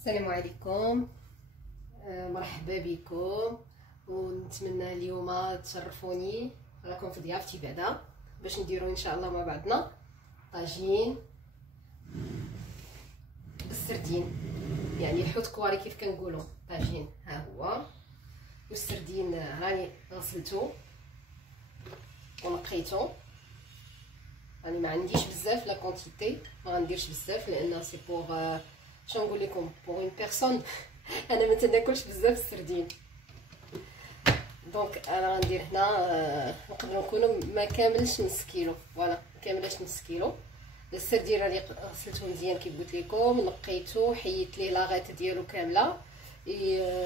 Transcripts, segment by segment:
السلام عليكم. مرحبا بكم ونتمنى اليوم تشرفوني. راكم في ضيافتي بعدا باش نديرو ان شاء الله مع بعضنا طاجين بالسردين، يعني الحوت كواري كيف كنقولوا طاجين. ها هو والسردين راني غسلتو ونقيتو، راني ما عنديش بزاف لا كونتيتي، ما غنديرش بزاف لان سي بوغ شنو نقول لكم بوغ اون بيرسون. انا ما تناكلش بزاف السردين، دونك انا غندير هنا نقدروا نكونوا ما كاملش نص كيلو. فوالا ما كاملش نص كيلو السردين. راني غسلته مزيان كيف قلت لكم، نقيته، حيدت ليه لاغيط ديالو كامله،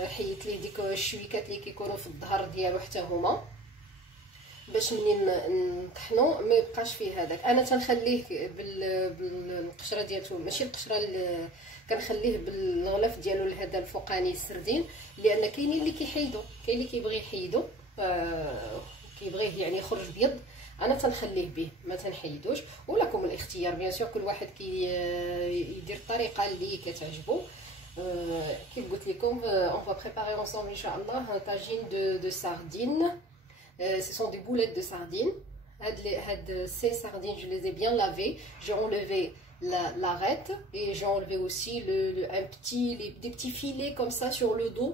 حيدت ليه ديك الشويكات اللي كيكونوا في الظهر ديالو حتى هما، باش منين نطحنو ما يبقاش فيه هذاك. انا تنخليه بالقشره ديالته، ماشي القشره كنخليه بالغلاف ديالو لهذا الفوقاني السردين، لان كاينين اللي كيحيدو، كاين اللي كيبغي يحيدو كيبغيه يعني يخرج بيض. انا تنخليه به ما تنحيدوش، ولكم الاختيار بيان سور، كل واحد يدير الطريقه اللي كتعجبو. كيف قلت لكم on va préparer ensemble ان شاء الله un tagine de sardines. Ce sont des boulettes de sardines. Ces sardines, je les ai bien lavées. J'ai enlevé l'arête et j'ai enlevé aussi des petits filets comme ça sur le dos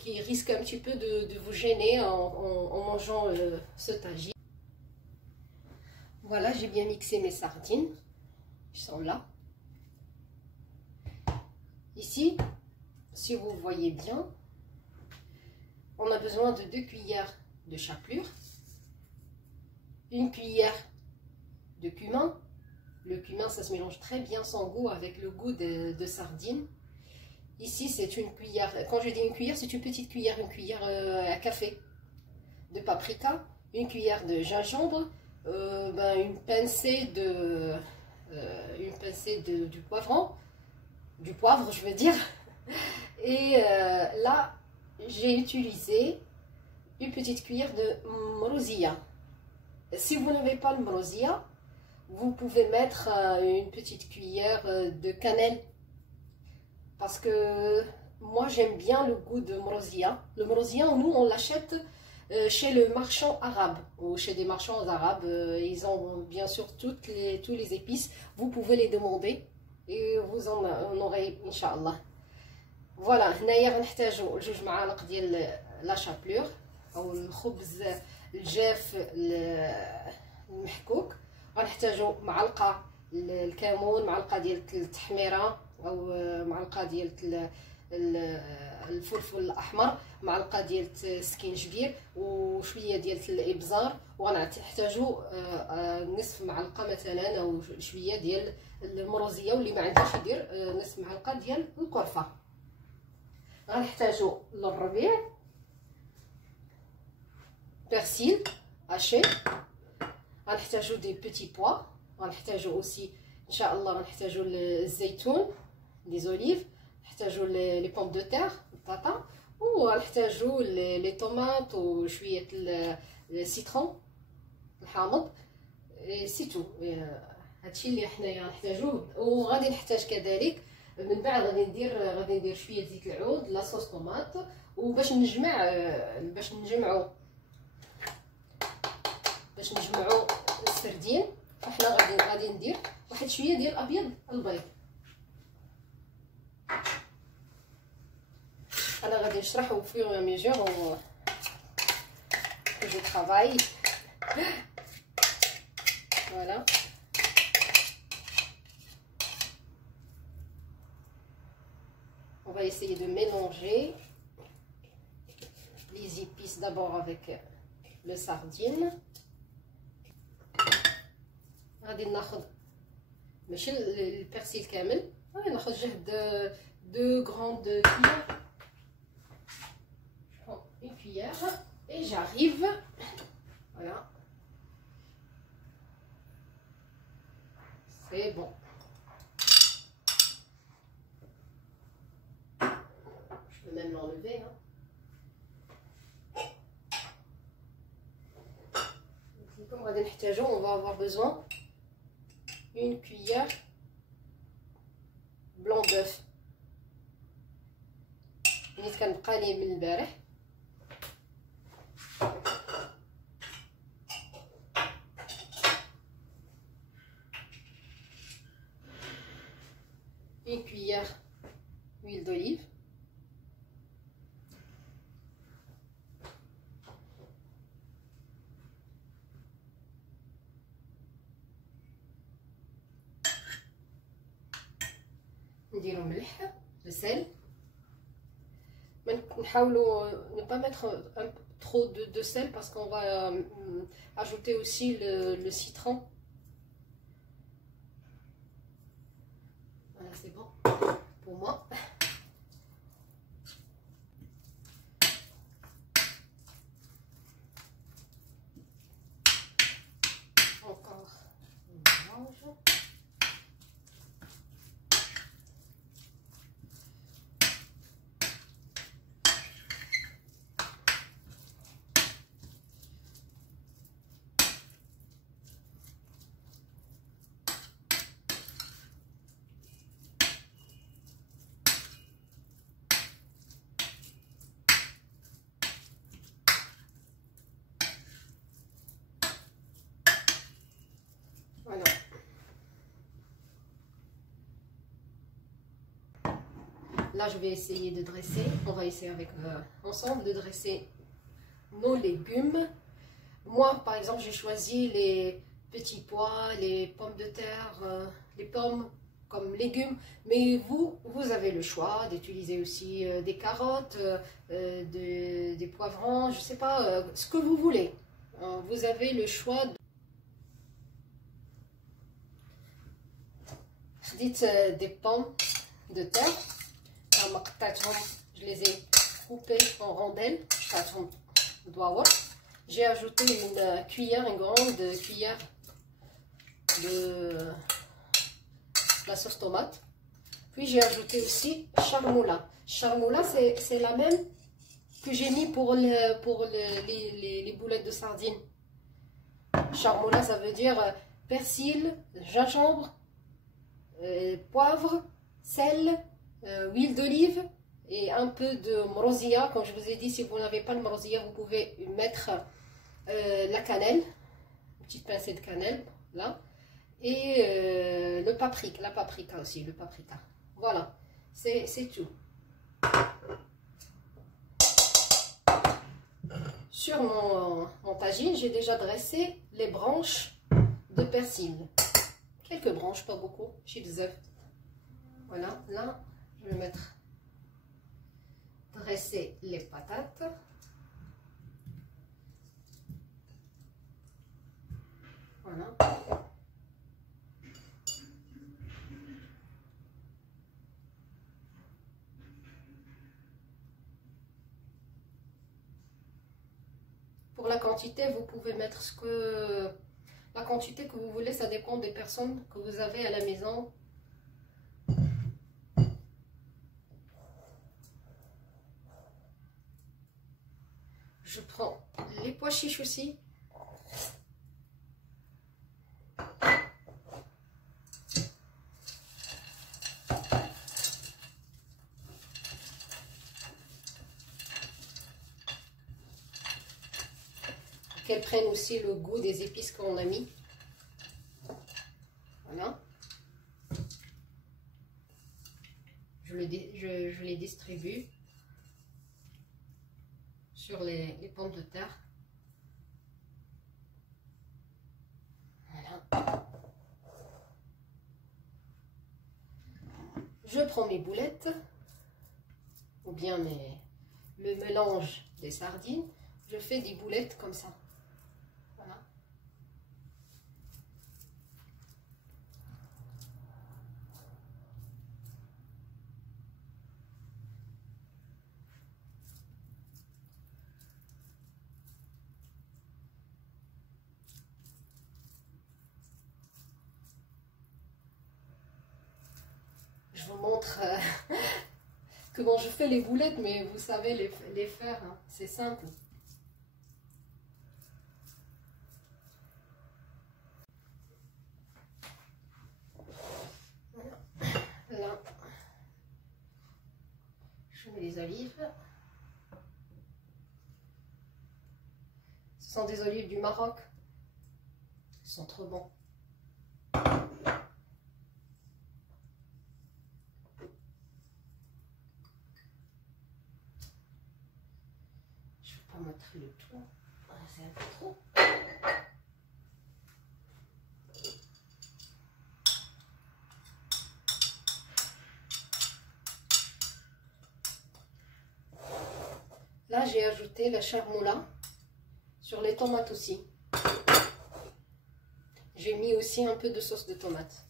qui risquent un petit peu de vous gêner en mangeant ce tagine. Voilà, j'ai bien mixé mes sardines. Ils sont là. Ici, si vous voyez bien, on a besoin de 2 cuillères de chapelure, 1 cuillère de cumin. Le cumin, ça se mélange très bien son goût avec le goût de sardine. Ici, c'est une cuillère, quand je dis une cuillère, c'est une petite cuillère, une cuillère à café de paprika, une cuillère de gingembre, une pincée du poivron, du poivre, je veux dire. Et là, j'ai utilisé une petite cuillère de morosia. Si vous n'avez pas le morosia, vous pouvez mettre une petite cuillère de cannelle, parce que moi j'aime bien le goût de morosia. Le morosia, nous on l'achète chez le marchand arabe ou chez des marchands arabes. Ils ont bien sûr tous les épices. Vous pouvez les demander et vous en aurez Inch'Allah. فوالا هنايا غنحتاجو 2 معالق ديال لا شابلور او الخبز الجاف المحكوك، غنحتاجو معلقه الكمون، معلقه ديال التحميره او معلقه ديال الفلفل الاحمر، معلقه ديال السكينجبير وشويه ديال الابزار، وغنحتاجو نصف معلقه مثلا او شويه ديال المروزيه، واللي ما عندهاش يدير نصف معلقه ديال القرفه. غنحتاجو للربيع، بيرسيل هاشي، غنحتاجو دي بيتي بوا، غنحتاجو اوسي ان شاء الله غنحتاجو الزيتون، لي زوليف، نحتاجو لي بوم دو تير البطاطا، وغنحتاجو لي طوماط وشويه السيترون الحامض. سي تو، هادشي اللي حنايا غنحتاجوه. وغادي نحتاج كذلك من بعد غادي ندير شويه زيت العود، لا صوص طوماط، وباش نجمعوا السردين، فحنا غادي ندير واحد شويه ديال ابيض البيض. انا غادي نشرح au fur et à mesure que je travaille. Voilà. On va essayer de mélanger les épices d'abord avec le sardine. غادي ناخذ ماشي البرسيل كامل، غادي ناخذ جهد 2 grandes cuillères. Je prends une cuillère et j'arrive. Voilà. C'est bon. Je peux même l'enlever, hein. Comme on va avoir besoin une cuillère blanc d'œuf. نيت كنبقى لي من البارح. Une cuillère d'huile d'olive. نديرو ملح le sel. نحاولوا ne pas mettre trop de sel parce qu'on va ajouter aussi le citron. Voilà, c'est bon pour moi. Encore on mélange. Voilà. Là, je vais essayer de dresser. On va essayer avec ensemble de dresser nos légumes. Moi, par exemple, j'ai choisi les petits pois, les pommes de terre, les pommes comme légumes. Mais vous avez le choix d'utiliser aussi des carottes, des poivrons, je sais pas, ce que vous voulez. Vous avez le choix. Dites des pommes de terre. Je les ai coupées en rondelles. J'ai ajouté une cuillère, une grande cuillère de la sauce tomate. Puis j'ai ajouté aussi charmoula. Charmoula, c'est la même que j'ai mis pour les boulettes de sardines. Charmoula, ça veut dire persil, gingembre, poivre, sel, huile d'olive et un peu de morosia. Comme je vous ai dit, si vous n'avez pas de morosia, vous pouvez mettre la cannelle, une petite pincée de cannelle là, et le paprika, la paprika aussi, le paprika. Voilà, c'est tout. Sur mon tagine, j'ai déjà dressé les branches de persil. Quelques branches, pas beaucoup, chips œufs. Voilà, là, je vais mettre, dresser les patates. Voilà. Pour la quantité, vous pouvez mettre la quantité que vous voulez, ça dépend des personnes que vous avez à la maison. Je prends les pois chiches aussi. Qu'elles prennent aussi le goût des épices qu'on a mis. Voilà. Je les distribue sur les pommes de terre. Voilà. Je prends mes boulettes ou bien le mélange des sardines. Je fais des boulettes comme ça. Voilà. Je vous montre comment je fais les boulettes, mais vous savez les faire, hein. C'est simple. Voilà. Là, je les olives. Ce sont des olives du Maroc. Ils sont trop bons. Je ne vais pas mettre le tout. C'est un peu trop. Là, j'ai ajouté la charmoula sur les tomates aussi. J'ai mis aussi un peu de sauce de tomate.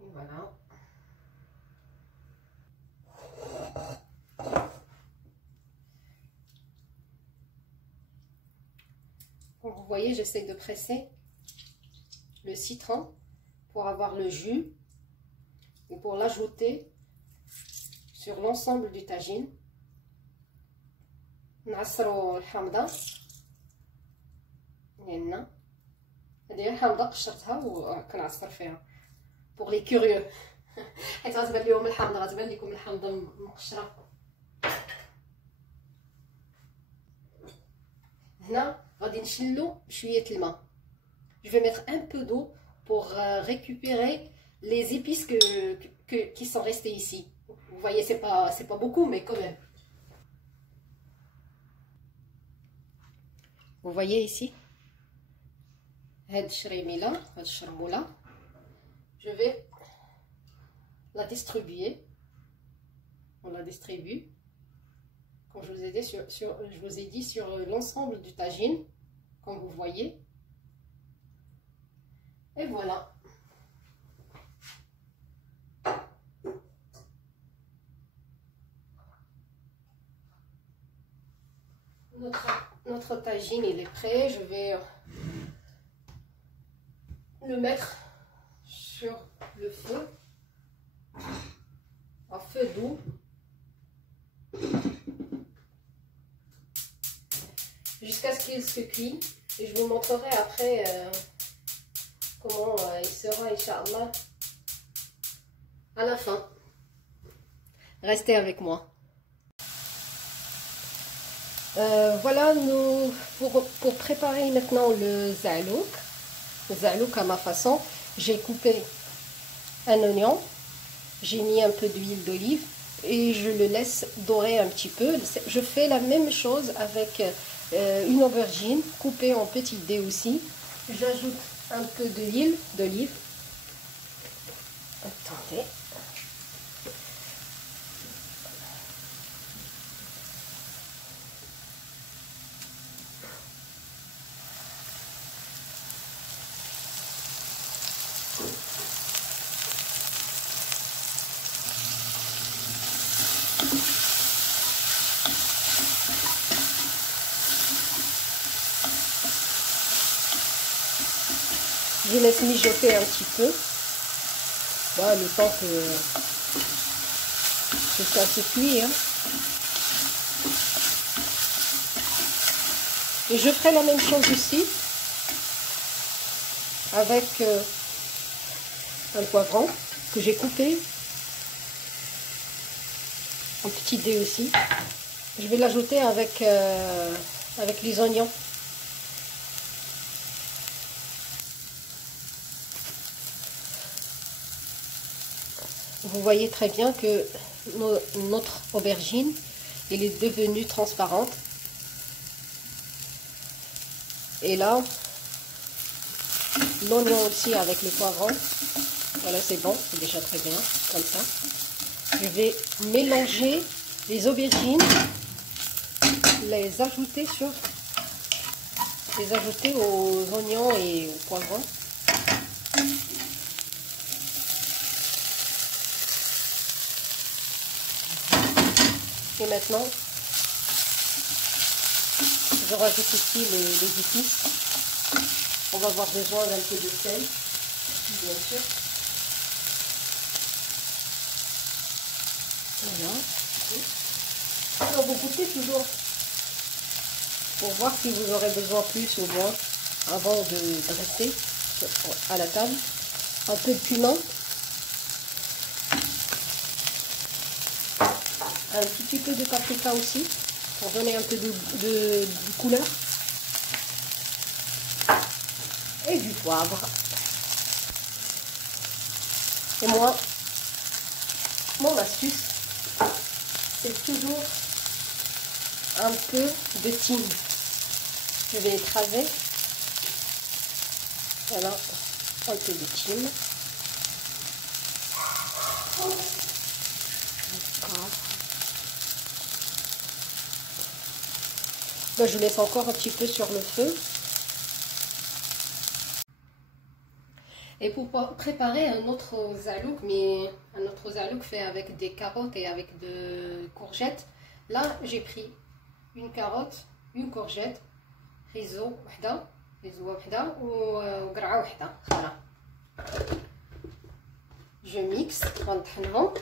Et voilà. Comme vous voyez, j'essaie de presser le citron pour avoir le jus et pour l'ajouter sur l'ensemble du tagine. نعصروا الحامضة ديالنا. هذه الحامضة قشرتها وكنعصر فيها pour les curieux حيت غتبان لهم الحامضة، غتبان لكم الحامضة مقشرة. هنا غادي نشلو بشوية الماء. Je vais mettre un peu d'eau pour récupérer les épices qui sont restées ici. Vous voyez, c'est pas beaucoup, mais quand même. Vous voyez ici, je vais la distribuer. On la distribue, comme je vous ai dit, sur l'ensemble du tagine, comme vous voyez. Et voilà. Notre tagine, il est prêt. Je vais le mettre sur le feu, à feu doux. Jusqu'à ce qu'il se cuit. Et je vous montrerai après comment il sera, Inch'Allah, à la fin. Restez avec moi. Voilà, pour préparer maintenant le za'louk à ma façon, j'ai coupé un oignon, j'ai mis un peu d'huile d'olive et je le laisse dorer un petit peu. Je fais la même chose avec une aubergine coupée en petites dés aussi. J'ajoute un peu d'huile d'olive. Attendez. Je laisse mijoter un petit peu. Voilà, le temps que ça se cuit. Hein. Et je ferai la même chose ici avec un poivron que j'ai coupé en petits dés aussi. Je vais l'ajouter avec les oignons. Vous voyez très bien que notre aubergine, elle est devenue transparente. Et là, l'oignon aussi avec le poivron. Voilà, c'est bon, c'est déjà très bien, comme ça. Je vais mélanger les aubergines, les ajouter aux oignons et au poivron. Et maintenant, je rajoute ici les épices. On va avoir besoin d'un peu de sel, bien sûr. Voilà. Alors vous goûtez toujours pour voir si vous aurez besoin plus ou moins. avant de dresser à la table. Un peu de piment. Un petit peu de paprika aussi, pour donner un peu de couleur. Et du poivre. Et moi, mon astuce, c'est toujours un peu de thym. Je vais écraser. Voilà, un peu de thym. Ben, je laisse encore un petit peu sur le feu. Et pour préparer un autre zalouk, mais un autre zalouk fait avec des carottes et avec des courgettes, là j'ai pris une carotte, une courgette, rizo wahda ou قرعة wahda. Voilà. Je mixe, غنطحنهم.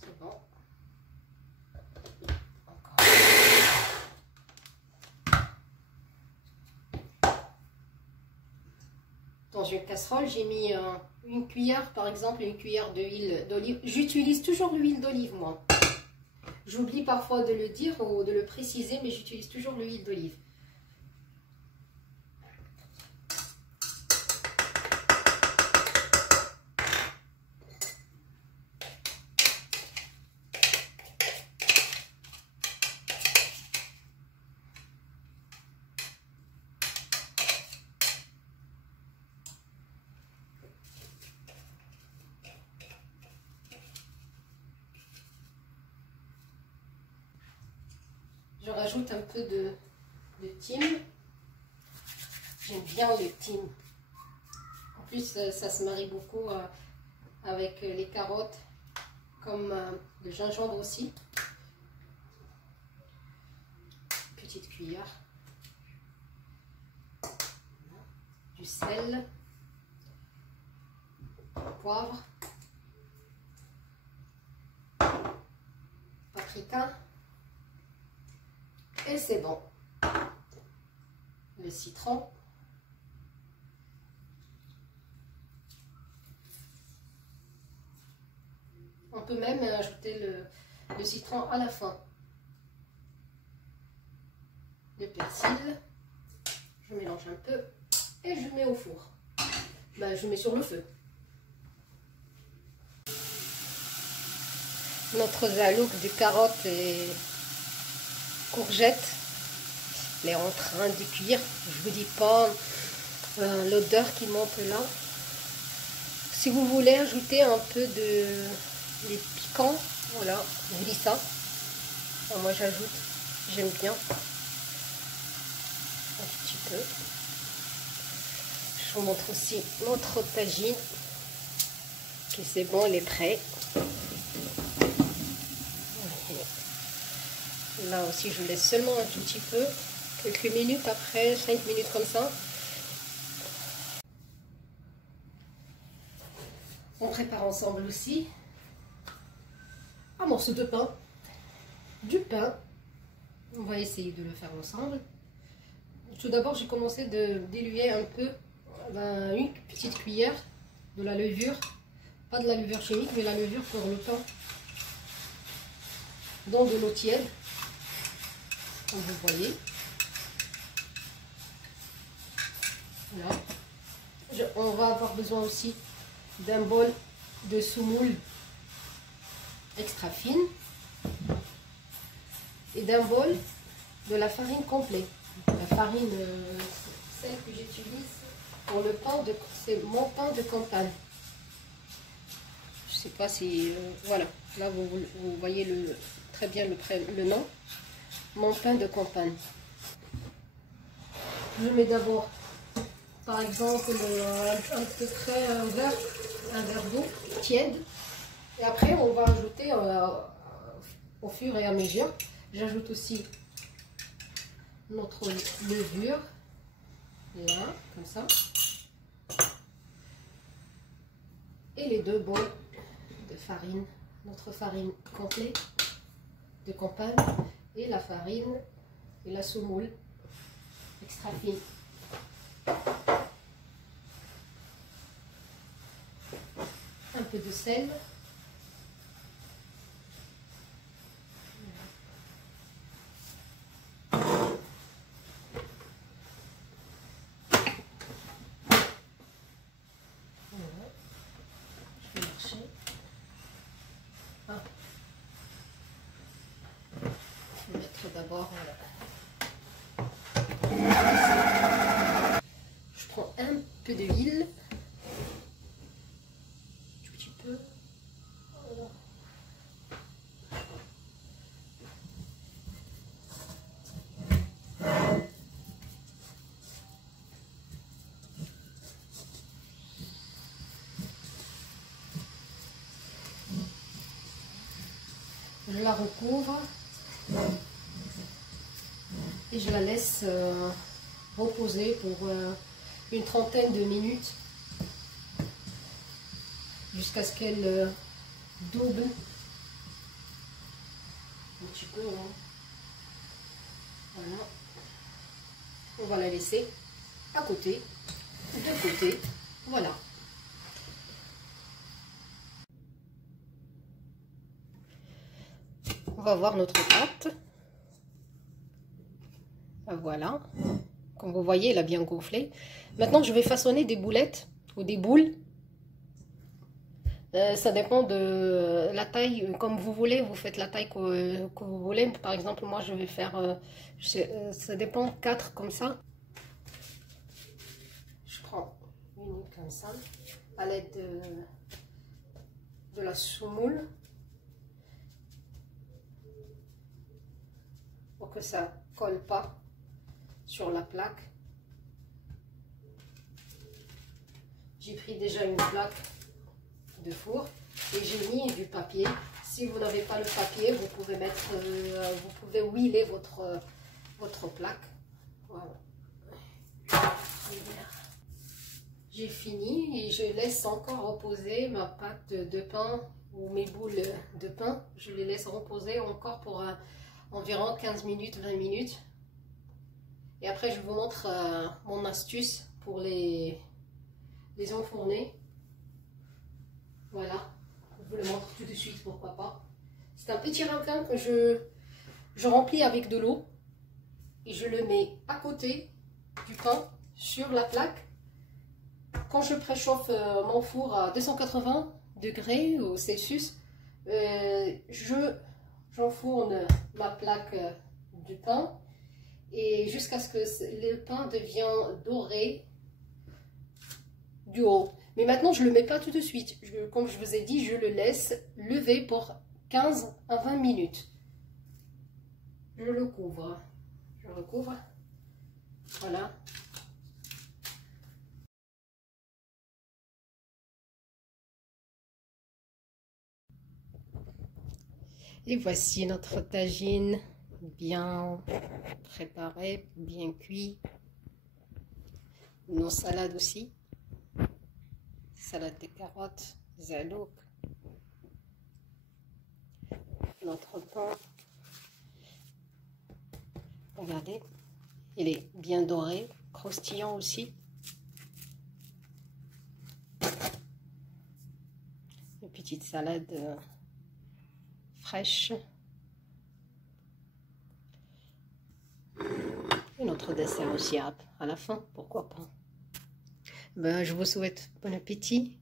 C'est bon. Encore. Dans une casserole, j'ai mis une cuillère, par exemple, une cuillère d'huile d'olive. J'utilise toujours l'huile d'olive, moi. J'oublie parfois de le dire ou de le préciser, mais j'utilise toujours l'huile d'olive. Je rajoute un peu de thym. J'aime bien le thym. En plus, ça se marie beaucoup avec les carottes, comme le gingembre aussi. Petite cuillère. Du sel. Poivre. Paprika. Et c'est bon. Le citron. On peut même ajouter le citron à la fin. Le persil. Je mélange un peu et je mets au four. Ben, je mets sur le feu. Notre zalouk de carottes et courgettes, elle est en train de cuire. Je vous dis pas l'odeur qui monte là. Si vous voulez ajouter un peu de piquant, voilà, je vous dis ça. Alors moi j'ajoute, j'aime bien un petit peu. Je vous montre aussi notre tagine, qui c'est bon, elle est prête. Là aussi, je laisse seulement un tout petit peu, quelques minutes après, 5 minutes comme ça. On prépare ensemble aussi un morceau de pain, du pain. On va essayer de le faire ensemble. Tout d'abord, j'ai commencé de diluer un peu, une petite cuillère de la levure, pas de la levure chimique, mais la levure pour le pain, dans de l'eau tiède. Comme vous voyez. Voilà. On va avoir besoin aussi d'un bol de semoule extra fine et d'un bol de la farine complète. La farine, celle que j'utilise pour le pain, c'est mon pain de campagne. Je sais pas si... voilà, là vous voyez très bien le nom. Mon pain de campagne. Je mets d'abord, par exemple, un peu près un verre d'eau tiède. Et après, on va ajouter au fur et à mesure. J'ajoute aussi notre levure, là, comme ça. Et les 2 bols de farine notre farine complète de campagne et la farine et la semoule extra fine. Un peu de sel. Je vais mettre d'abord, je prends un peu d'huile, un petit peu, voilà. Je la recouvre et je la laisse reposer pour une trentaine de minutes jusqu'à ce qu'elle double un petit peu, hein. Voilà, on va la laisser à côté, de côté, voilà. On va voir notre pâte. Voilà, comme vous voyez, elle a bien gonflé. Maintenant, je vais façonner des boulettes ou des boules. Ça dépend de la taille, comme vous voulez, vous faites la taille que vous voulez. Par exemple, moi, je vais faire, ça dépend, 4 comme ça. Je prends une comme ça, à l'aide de la semoule, pour que ça colle pas sur la plaque. J'ai pris déjà une plaque de four et j'ai mis du papier. Si vous n'avez pas le papier, vous pouvez mettre, vous pouvez huiler votre plaque. Voilà. J'ai fini et je laisse encore reposer ma pâte de pain ou mes boules de pain. Je les laisse reposer encore pour environ 15 minutes, 20 minutes. Et après, je vous montre mon astuce pour les enfourner. Voilà, je vous le montre tout de suite, pourquoi pas. C'est un petit ramequin que je remplis avec de l'eau et je le mets à côté du pain sur la plaque. Quand je préchauffe mon four à 280 degrés au Celsius, j'enfourne ma plaque du pain et jusqu'à ce que le pain devienne doré du haut. Mais maintenant, je ne le mets pas tout de suite. Comme je vous ai dit, je le laisse lever pour 15 à 20 minutes. Je le couvre. Je recouvre. Voilà. Et voici notre tagine bien préparée, bien cuit. Nos salades aussi. Salade de carottes, zalouk. Notre pain. Regardez, il est bien doré, croustillant aussi. Une petite salade fraîche. Et notre dessert aussi à la fin, pourquoi pas. Ben, je vous souhaite bon appétit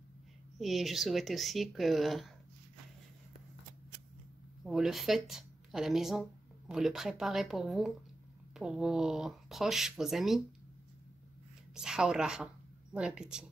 et je souhaite aussi que vous le faites à la maison, vous le préparez pour vous, pour vos proches, vos amis. Bon appétit.